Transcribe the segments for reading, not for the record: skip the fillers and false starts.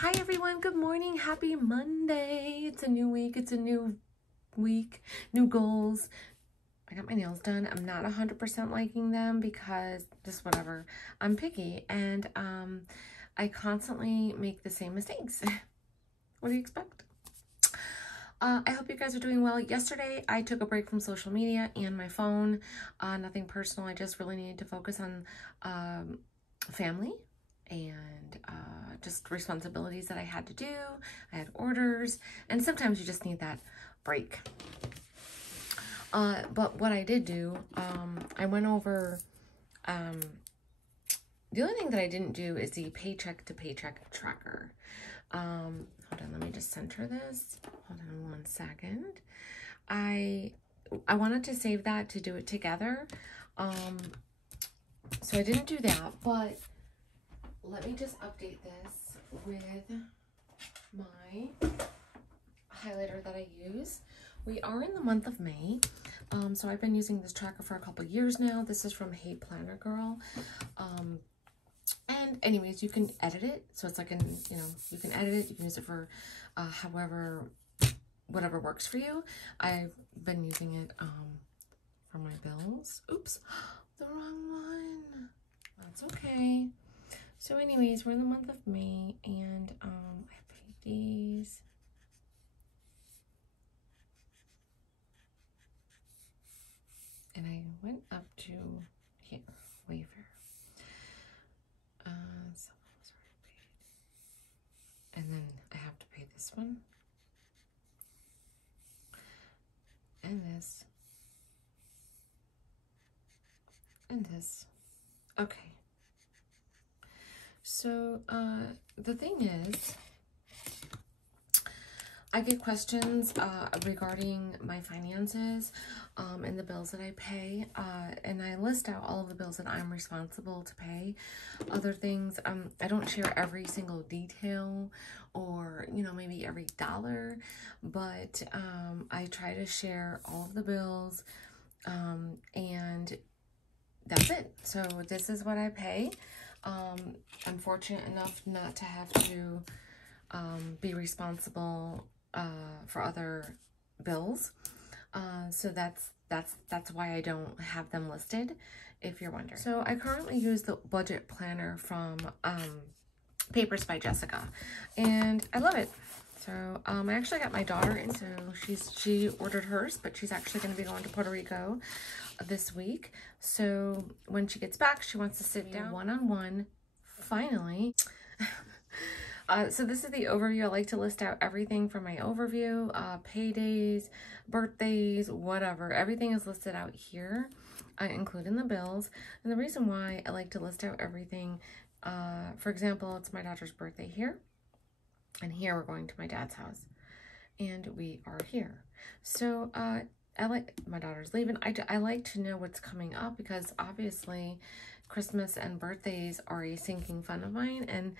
Hi everyone, good morning, happy Monday. It's a new week, it's a new week, new goals. I got my nails done. I'm not 100% liking them because just whatever. I'm picky and I constantly make the same mistakes. What do you expect? I hope you guys are doing well. Yesterday, I took a break from social media and my phone. Nothing personal. I just really needed to focus on family and just responsibilities that I had to do. I had orders, and sometimes you just need that break. But what I did do, I went over, the only thing that I didn't do is the paycheck to paycheck tracker. Hold on, let me just center this. Hold on one second. I wanted to save that to do it together. So I didn't do that, but let me just update this with my highlighter that I use. We are in the month of May. So I've been using this tracker for a couple years now. This is from Hey Planner Girl. And anyways, you can edit it. So it's like you can edit it. You can use it for whatever works for you. I've been using it for my bills. Oops, the wrong one. That's okay. So anyways, we're in the month of May and I paid these. And I went up to here, Wayfair. So that was already paid. And then I have to pay this one. And this. And this. Okay. So, the thing is, I get questions regarding my finances and the bills that I pay, and I list out all of the bills that I'm responsible to pay. Other things, I don't share every single detail or, maybe every dollar, but I try to share all of the bills, and that's it. So this is what I pay. I'm fortunate enough not to have to be responsible for other bills. So that's why I don't have them listed, if you're wondering. So I currently use the budget planner from Papers by Jesscia, and I love it. So I actually got my daughter in, so she ordered hers, but she's actually going to be going to Puerto Rico this week. So when she gets back, she wants to sit down one-on-one, finally. So this is the overview. I like to list out everything from my overview, paydays, birthdays, whatever. Everything is listed out here, including the bills. And the reason why I like to list out everything, for example, it's my daughter's birthday here. And here we're going to my dad's house. And we are here. So I like, my daughter's leaving. I like to know what's coming up because obviously Christmas and birthdays are a sinking fund of mine, and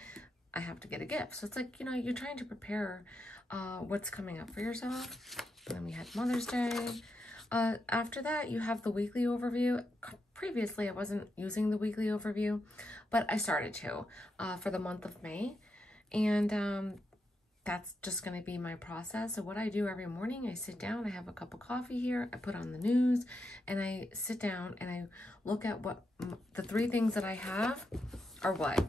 I have to get a gift. So it's like, you're trying to prepare what's coming up for yourself. And then we had Mother's Day. After that, you have the weekly overview. Previously, I wasn't using the weekly overview, but I started to for the month of May. And that's just going to be my process. So what I do every morning, I sit down, I have a cup of coffee here, I put on the news, and I sit down and I look at what the three things that I have are what?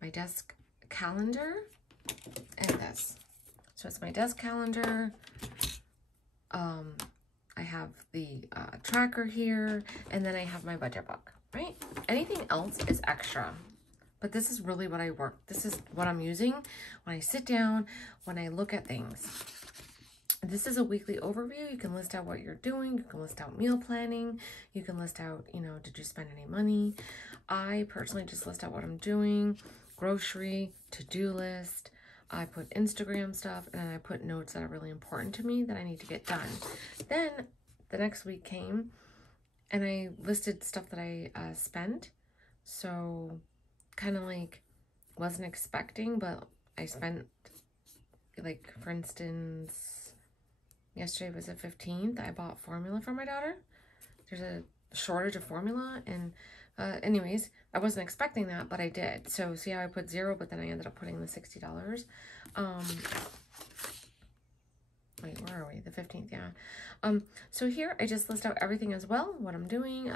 My desk calendar and this. So it's my desk calendar. I have the tracker here, and then I have my budget book, right? Anything else is extra. But this is really what I work. This is what I'm using when I sit down, when I look at things. This is a weekly overview. You can list out what you're doing. You can list out meal planning. You can list out, did you spend any money? I personally just list out what I'm doing, grocery, to-do list. I put Instagram stuff, and then I put notes that are really important to me that I need to get done. Then the next week came, and I listed stuff that I spent. So kind of like wasn't expecting, but I spent, like, for instance, yesterday was the 15th. I bought formula for my daughter. There's a shortage of formula, and Anyways, I wasn't expecting that, but I did. So see how I put 0, but then I ended up putting the $60. Wait, where are we? The 15th, yeah. So here I just list out everything as well, what I'm doing,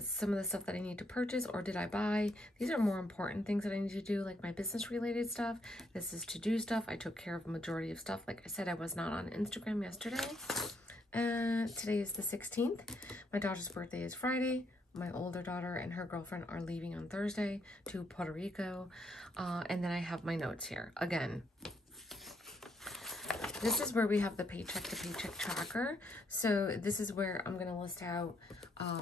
some of the stuff that I need to purchase or did I buy. These are more important things that I need to do, like my business related stuff. This is to-do stuff. I took care of a majority of stuff. Like I said, I was not on Instagram yesterday. Today is the 16th. My daughter's birthday is Friday. My older daughter and her girlfriend are leaving on Thursday to Puerto Rico. And then I have my notes here. Again, this is where we have the paycheck tracker. So this is where I'm going to list out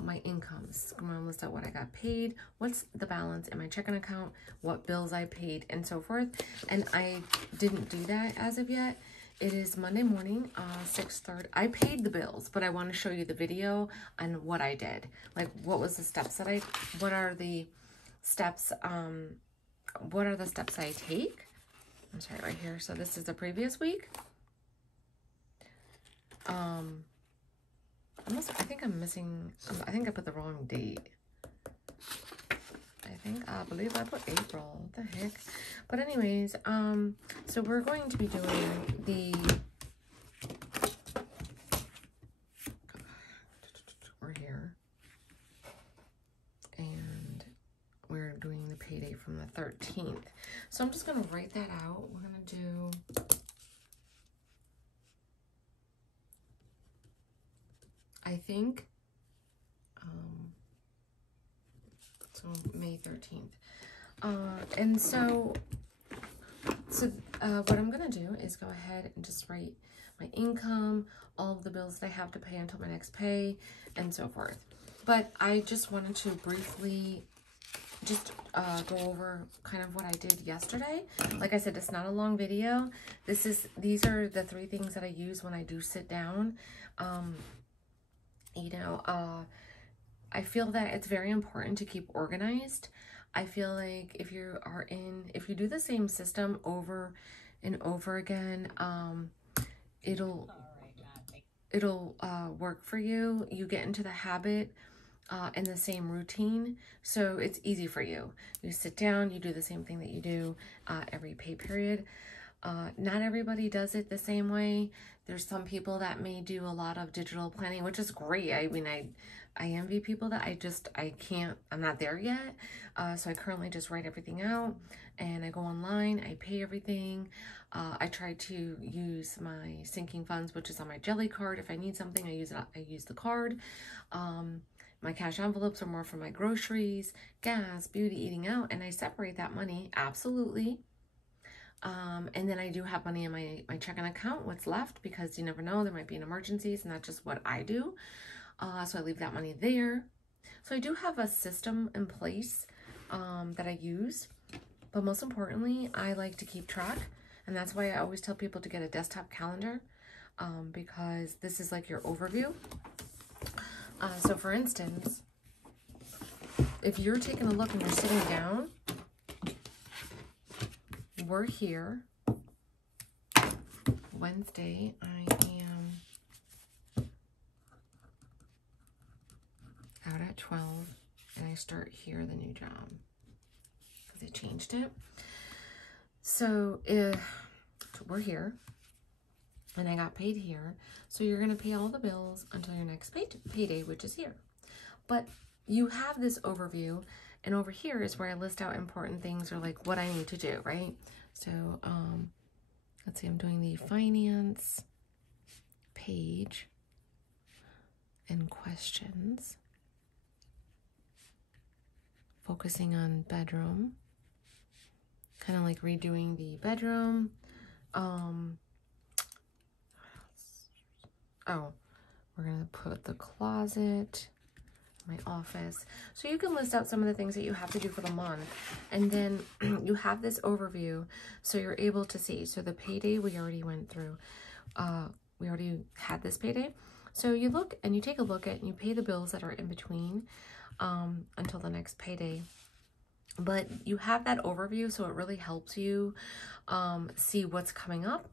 my incomes. I'm going to list out what I got paid, what's the balance in my checking account, what bills I paid, and so forth. And I didn't do that as of yet. It is Monday morning, 6:30. I paid the bills, but I want to show you the video on what I did. Like, what was the steps that what are the steps I take? I'm sorry, right here. So this is the previous week. I think I'm missing, I think I put the wrong date. I believe I put April. What the heck? But anyways, so we're going to be doing we're here. And we're doing the payday from the 13th. So I'm just going to write that out. We're going to do, I think, so May 13th. And so what I'm going to do is go ahead and just write my income, all of the bills that I have to pay until my next pay, and so forth. But I just wanted to briefly just go over kind of what I did yesterday. Like I said, it's not a long video. These are the 3 things that I use when I do sit down. You know, I feel that it's very important to keep organized. I feel like if you do the same system over and over again, it'll work for you. You get into the habit and the same routine, so it's easy for you. You sit down, you do the same thing that you do every pay period. Not everybody does it the same way. There's some people that may do a lot of digital planning, which is great. I mean, I envy people that I'm not there yet. So I currently just write everything out and I go online, I pay everything. I try to use my sinking funds, which is on my Jelli card. If I need something, I use the card. My cash envelopes are more for my groceries, gas, beauty, eating out, and I separate that money, absolutely. And then I do have money in my checking account, what's left, because you never know, there might be an emergencies, and that's just what I do. So I leave that money there. So I do have a system in place that I use, but most importantly, I like to keep track, and that's why I always tell people to get a desktop calendar, because this is like your overview. So for instance, if you're taking a look and you're sitting down, we're here Wednesday. I am out at 12 and I start here the new job because they changed it. So we're here and I got paid here. So you're going to pay all the bills until your next payday, which is here. But you have this overview, and over here is where I list out important things or like what I need to do, right? So let's see, I'm doing the finance page and questions, focusing on bedroom, kind of like redoing the bedroom. Oh, we're gonna put the closet, my office. So you can list out some of the things that you have to do for the month, and then you have this overview so you're able to see. So the payday we already went through. We already had this payday. So you look and you take a look at and you pay the bills that are in between until the next payday. But you have that overview, so it really helps you see what's coming up.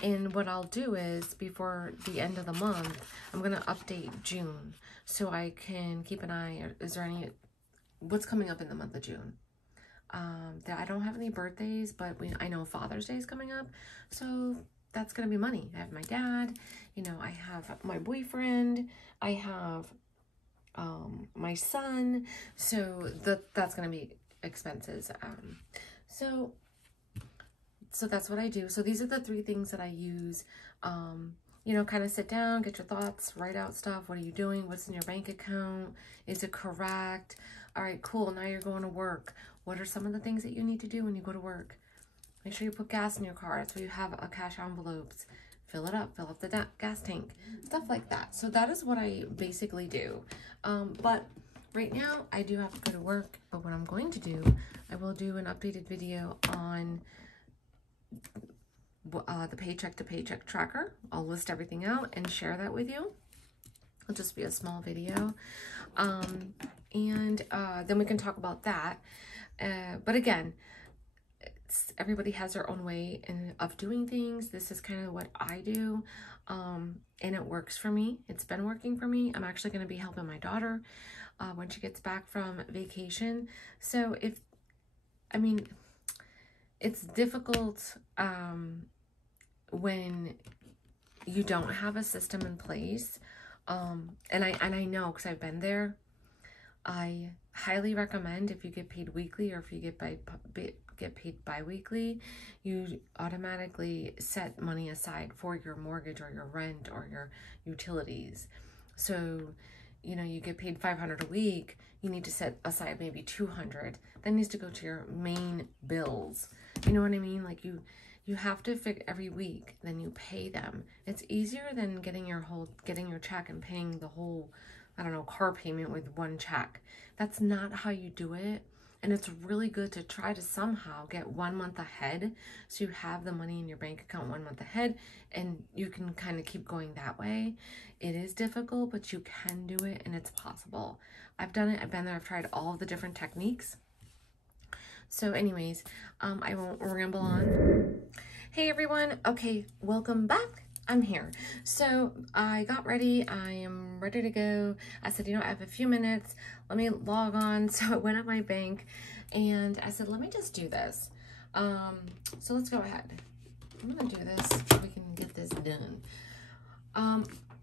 And what I'll do is, before the end of the month, I'm going to update June so I can keep an eye. Is there any what's coming up in the month of June. I don't have any birthdays, but I know Father's Day is coming up, so that's gonna be money. I have my dad, you know, I have my boyfriend, I have my son, so that's gonna be expenses. So that's what I do. So these are the 3 things that I use. You know, kind of sit down, get your thoughts, write out stuff. What are you doing? What's in your bank account? Is it correct? All right, cool. Now you're going to work. What are some of the things that you need to do when you go to work? Make sure you put gas in your car. So you have a cash envelopes. Fill it up. Fill up the gas tank. Stuff like that. So that is what I basically do. But right now, I do have to go to work. But what I'm going to do, I will do an updated video on the paycheck to paycheck tracker. I'll list everything out and share that with you. It'll just be a small video. And then we can talk about that. But again, everybody has their own way of doing things. This is kind of what I do. And it works for me. It's been working for me. I'm actually going to be helping my daughter when she gets back from vacation. So it's difficult when you don't have a system in place. And I know, because I've been there. I highly recommend, if you get paid weekly or if you get paid bi-weekly, you automatically set money aside for your mortgage or your rent or your utilities. So, you know, you get paid $500 a week, you need to set aside maybe $200. That needs to go to your main bills. You know what I mean? Like you have to figure every week, then you pay them. It's easier than getting your check and paying the whole, I don't know, car payment with one check. That's not how you do it. And it's really good to try to somehow get 1 month ahead, so you have the money in your bank account 1 month ahead, and you can kind of keep going that way. It is difficult, but you can do it, and it's possible. I've done it. I've been there. I've tried all of the different techniques. So anyways, I won't ramble on. Hey everyone. Okay, welcome back. I'm here. So I got ready. I am ready to go. I said, you know, I have a few minutes. Let me log on. So I went at my bank and I said, let me just do this. So let's go ahead. I'm going to do this so we can get this done.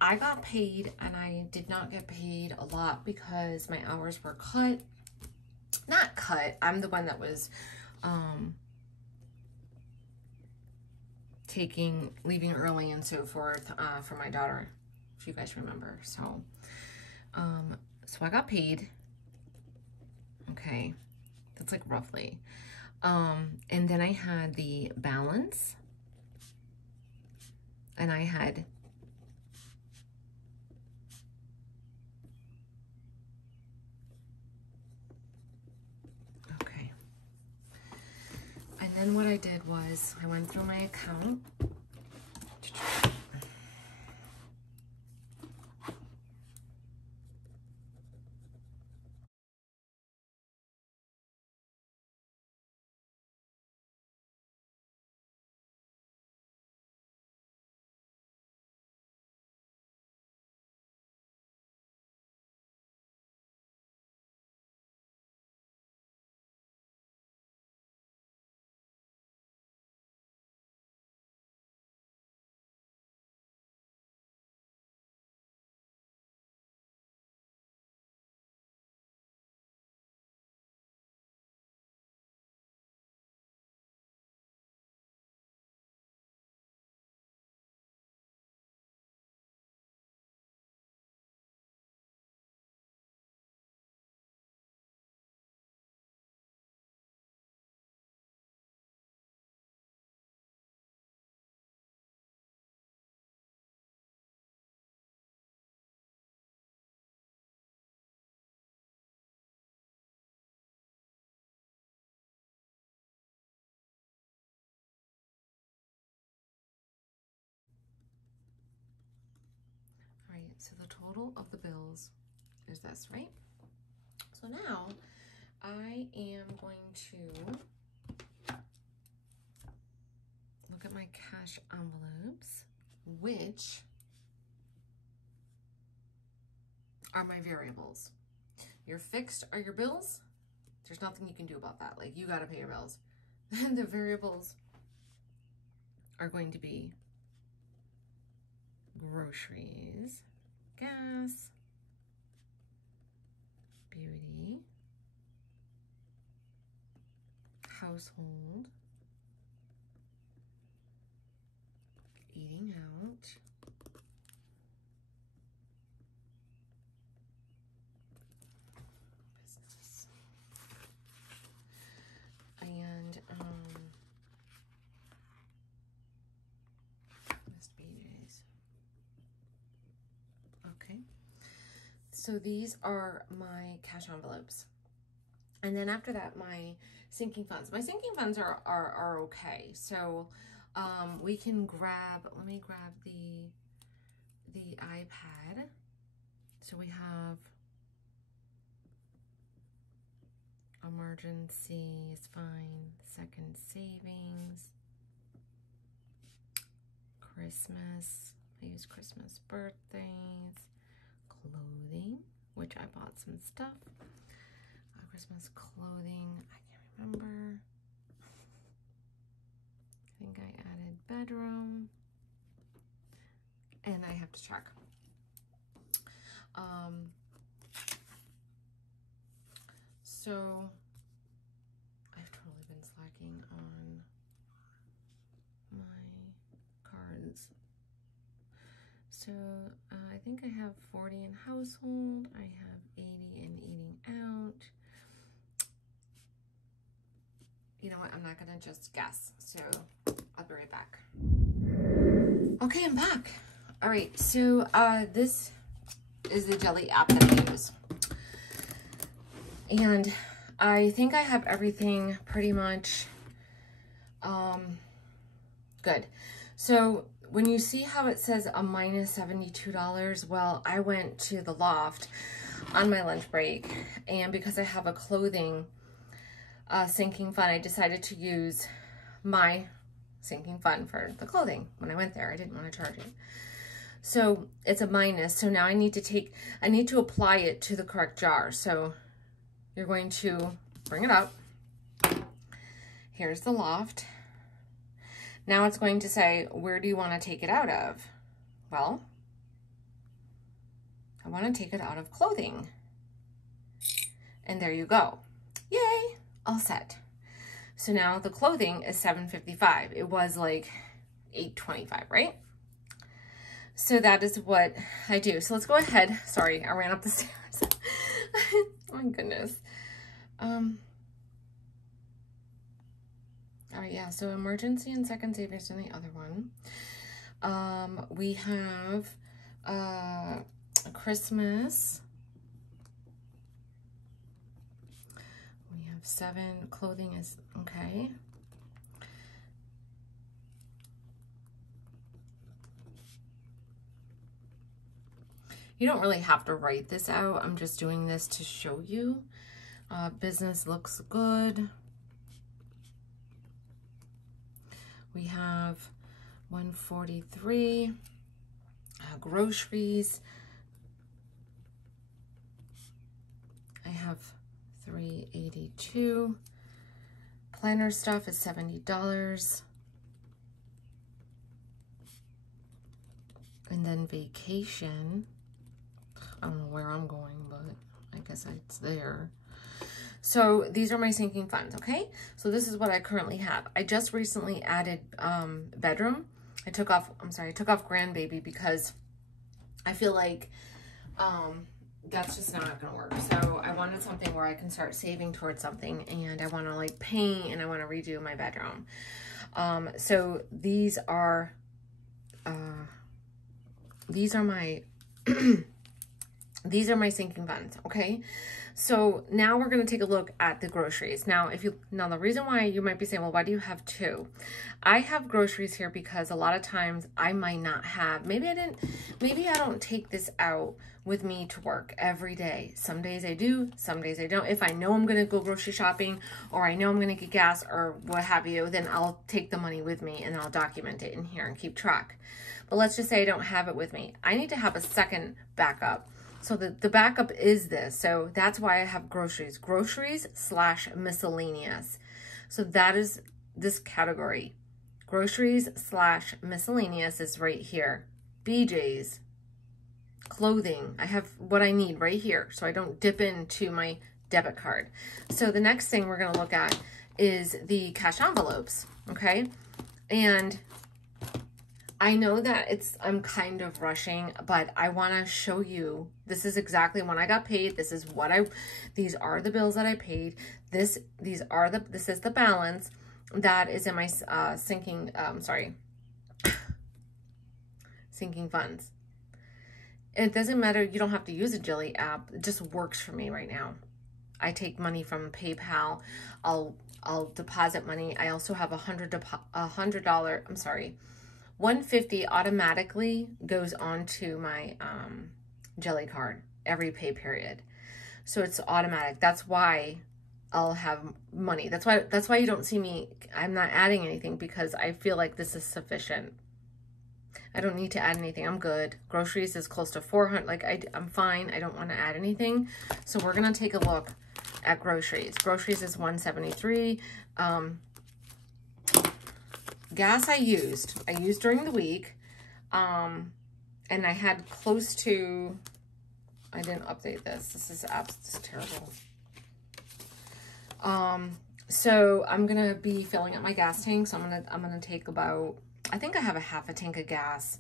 I got paid, and I did not get paid a lot because my hours were cut. Not cut. I'm the one that was, leaving early and so forth for my daughter, if you guys remember. So I got paid. Okay, that's like roughly. And then I had the balance, and I had and then what I did was I went through my account. All right, so the total of the bills is this, right? So now I am going to look at my cash envelopes, which are my variables. Your fixed are your bills, There's nothing you can do about that. Like, you got to pay your bills. Then the variables are going to be groceries, gas, beauty, household, eating out, business, and must be days. Okay, so these are my cash envelopes. And then after that, my sinking funds. My sinking funds are okay. So we can grab, let me grab the iPad. So we have emergency is fine. Second savings. Christmas. I use Christmas birthdays. Clothing, which I bought some stuff. Christmas clothing, I can't remember. I think I added bedroom. And I have to check. So I've totally been slacking on my cards. So I think I have 40 in household. I have 80 in eating out. You know what, I'm not gonna just guess, so I'll be right back. Okay, I'm back. All right, so this is the Jelli app that I use. And I think I have everything pretty much good. So when you see how it says a minus $72, well, I went to the loft on my lunch break, and because I have a clothing sinking fund, I decided to use my sinking fund for the clothing. When I went there, I didn't want to charge it. So it's a minus. So now I need to apply it to the correct jar. So you're going to bring it up. Here's the loft. Now it's going to say, where do you want to take it out of? Well, I want to take it out of clothing. And there you go. Yay! All set. So now the clothing is $7.55. It was like $8.25, right? So that is what I do. So let's go ahead. Sorry, I ran up the stairs. Oh my goodness. All right, yeah, so emergency and second savings in the other one. We have Christmas. We have 7, clothing is okay. You don't really have to write this out. I'm just doing this to show you. Business looks good. We have 143. Groceries. I have 382. Planner stuff is $70. And then vacation. I don't know where I'm going, but I guess it's there. So these are my sinking funds, okay? So this is what I currently have. I just recently added bedroom. I took off grandbaby because I feel like that's just not gonna work. So I wanted something where I can start saving towards something, and I wanna like paint, and I wanna redo my bedroom. So these are my these are my sinking funds, okay? So now we're gonna take a look at the groceries. Now, the reason why you might be saying, well, why do you have 2? I have groceries here because a lot of times I might not have, maybe I don't take this out with me to work every day. Some days I do, some days I don't. If I know I'm gonna go grocery shopping, or I know I'm gonna get gas or what have you, then I'll take the money with me and I'll document it in here and keep track. But let's just say I don't have it with me. I need to have a second backup. So the backup is this. So that's why I have groceries. Groceries / miscellaneous. So that is this category. Groceries / miscellaneous is right here. BJ's, clothing. I have what I need right here, so I don't dip into my debit card. So the next thing we're going to look at is the cash envelopes, okay? And I know that I'm kind of rushing, but I want to show you, this is exactly when I got paid. This is what these are the bills that I paid. This is the balance that is in my sinking funds. It doesn't matter. You don't have to use a Jelli app. It just works for me right now. I take money from PayPal. I'll deposit money. I also have $150 automatically goes onto my Jelli card every pay period. So it's automatic. That's why I'll have money. That's why you don't see me. I'm not adding anything because I feel like this is sufficient. I don't need to add anything. I'm good. Groceries is close to 400. Like I'm fine. I don't want to add anything. So we're going to take a look at groceries. Groceries is $173. Gas I used during the week. And I had close to, I didn't update this. This is terrible. So I'm going to be filling up my gas tank. So I'm going to take about, I think I have a half a tank of gas.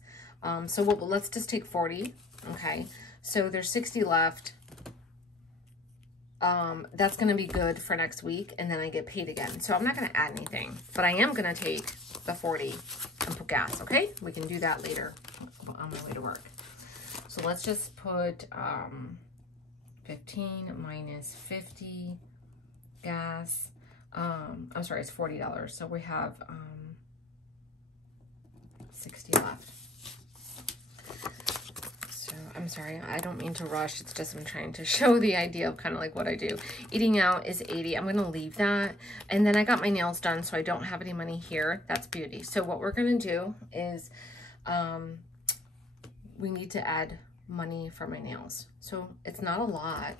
So let's just take 40. Okay. So there's 60 left. That's going to be good for next week. And then I get paid again. So I'm not going to add anything, but I am going to take the 40 and put gas. Okay. We can do that later on my way to work. So let's just put, 15 minus 50 gas. I'm sorry, it's $40. So we have, 60 left. So I'm sorry, I don't mean to rush. It's just I'm trying to show the idea of kind of like what I do. Eating out is 80. I'm going to leave that. And then I got my nails done, so I don't have any money here. That's beauty. So what we're going to do is we need to add money for my nails. So it's not a lot.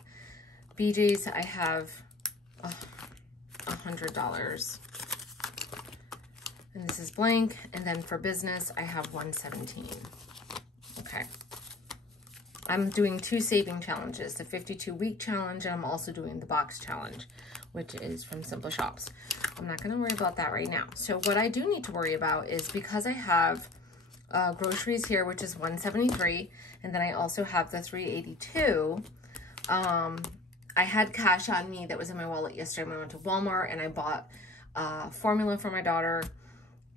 BJ's, I have $100. And this is blank. And then for business, I have 117. Okay. I'm doing 2 saving challenges, the 52-week challenge, and I'm also doing the box challenge, which is from Simple Shops. I'm not going to worry about that right now. So what I do need to worry about is because I have groceries here, which is 173, and then I also have the 382. I had cash on me that was in my wallet yesterday when I went to Walmart, and I bought formula for my daughter.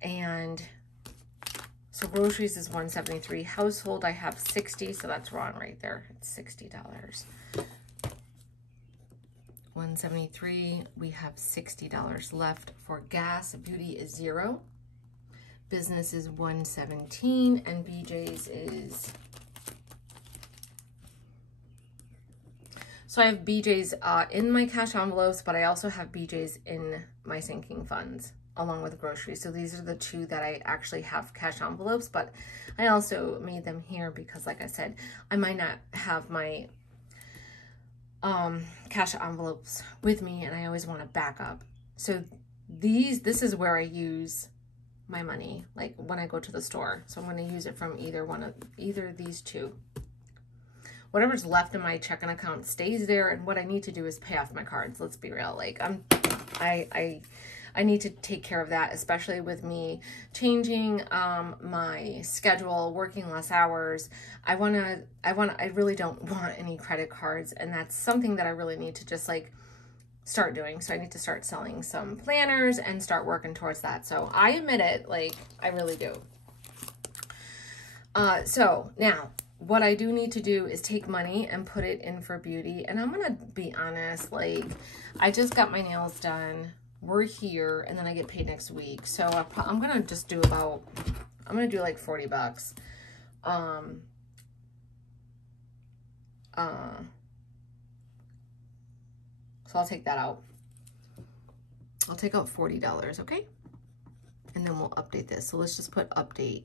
And so groceries is 173. Household, I have 60, so that's wrong right there. It's $60. 173, we have $60 left for gas. Beauty is 0. Business is 117, and BJ's is, so I have BJ's in my cash envelopes, but I also have BJ's in my sinking funds, along with groceries. So these are the 2 that I actually have cash envelopes, but I also made them here because, like I said, I might not have my cash envelopes with me, and I always want to back up. So this is where I use my money, like when I go to the store. So I'm going to use it from either of these 2. Whatever's left in my checking account stays there, and what I need to do is pay off my cards. Let's be real. Like I need to take care of that, especially with me changing my schedule, working less hours. I really don't want any credit cards, and that's something that I really need to just like start doing. So I need to start selling some planners and start working towards that. So I admit it, like I really do. So now what I do need to do is take money and put it in for beauty. And I'm going to be honest, like I just got my nails done. We're here, and then I get paid next week. So I'm going to just do about, I'm going to do like $40. So I'll take that out. I'll take out $40, okay? And then we'll update this. So let's just put update.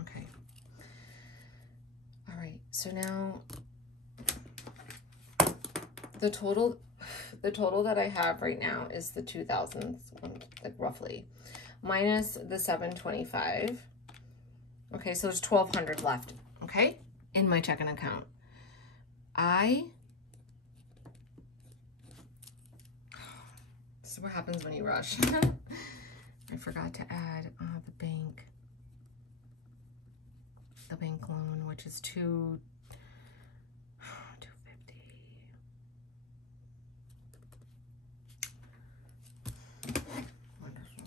Okay. So now the total that I have right now is the 2000s, like roughly, minus the 725. Okay, so there's 1200 left, okay, in my checking account. This is what happens when you rush. I forgot to add the bank loan, which is $250. Wonderful.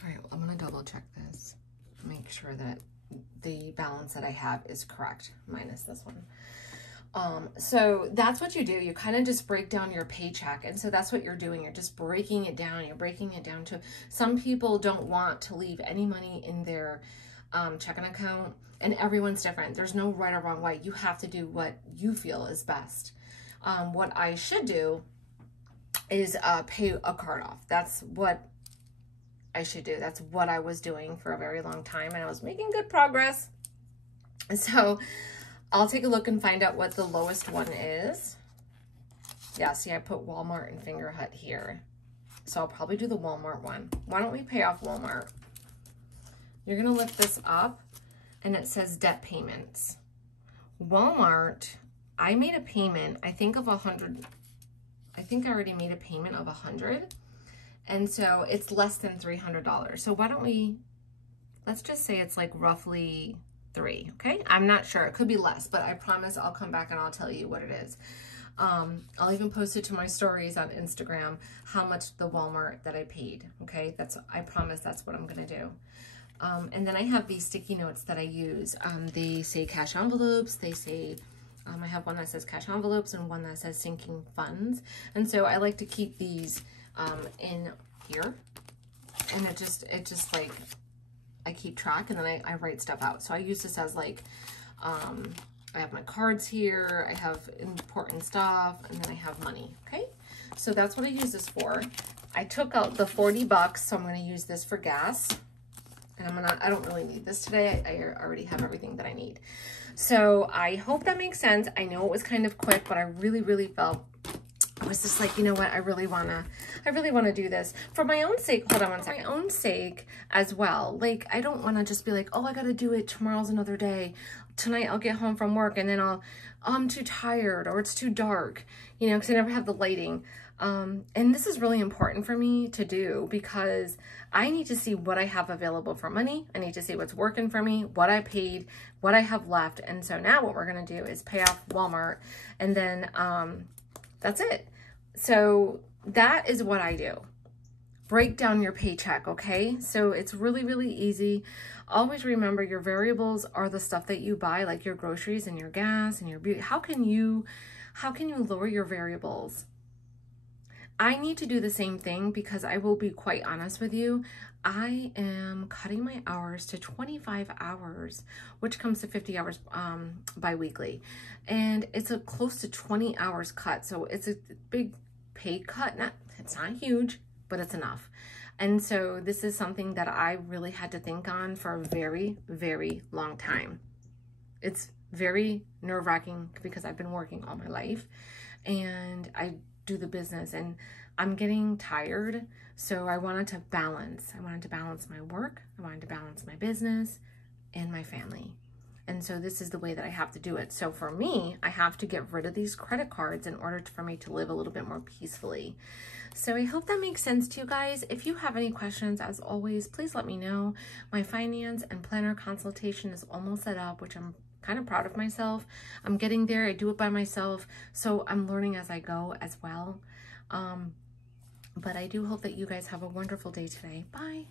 All right, well, I'm gonna double check this, make sure that the balance that I have is correct, minus this one. So that's what you do. You kind of just break down your paycheck. And so that's what you're doing. You're just breaking it down. You're breaking it down to, some people don't want to leave any money in their checking account, and everyone's different. There's no right or wrong way. You have to do what you feel is best. What I should do is pay a card off. That's what I should do. That's what I was doing for a very long time, and I was making good progress. And so I'll take a look and find out what the lowest one is. Yeah, see, I put Walmart and Finger Hut here. So I'll probably do the Walmart one. Why don't we pay off Walmart? You're going to lift this up, and it says debt payments. Walmart, I made a payment, I think of 100. I think I already made a payment of 100. And so it's less than $300. So why don't we, let's just say it's like roughly 3, okay? I'm not sure, it could be less, but I promise I'll come back and I'll tell you what it is. I'll even post it to my stories on Instagram, how much the Walmart that I paid, okay? I promise that's what I'm gonna do. And then I have these sticky notes that I use. They say cash envelopes, they say, I have one that says cash envelopes and one that says sinking funds. And so I like to keep these in here, and it just like, I keep track, and then I write stuff out. So I use this as like, I have my cards here, I have important stuff, and then I have money, okay? So that's what I use this for. I took out the 40 bucks, so I'm gonna use this for gas. And I don't really need this today. I already have everything that I need. So I hope that makes sense. I know it was kind of quick, but I really, really felt, I was just like, you know what, I really wanna do this for my own sake. Hold on one second. My own sake as well. Like, I don't wanna just be like, oh, I gotta do it, tomorrow's another day. Tonight I'll get home from work and then I'm too tired, or it's too dark, you know, because I never have the lighting. And this is really important for me to do, because I need to see what I have available for money. I need to see what's working for me, what I paid, what I have left. And so now what we're gonna do is pay off Walmart, and then that's it. So that is what I do. Break down your paycheck, okay? So it's really, really easy. Always remember, your variables are the stuff that you buy, like your groceries and your gas and your beauty. How can you lower your variables? I need to do the same thing, because I will be quite honest with you. I am cutting my hours to 25 hours, which comes to 50 hours bi-weekly. And it's a close to 20 hours cut. So it's a big pay cut. It's not huge, but it's enough. And so this is something that I really had to think on for a very, very long time. It's very nerve-wracking, because I've been working all my life, and I do the business, and I'm getting tired. So I wanted to balance. I wanted to balance my work. I wanted to balance my business and my family. And so this is the way that I have to do it. So for me, I have to get rid of these credit cards in order for me to live a little bit more peacefully. So I hope that makes sense to you guys. If you have any questions, as always, please let me know. My finance and planner consultation is almost set up, which I'm kind of proud of myself. I'm getting there. I do it by myself, so I'm learning as I go as well. But I do hope that you guys have a wonderful day today. Bye.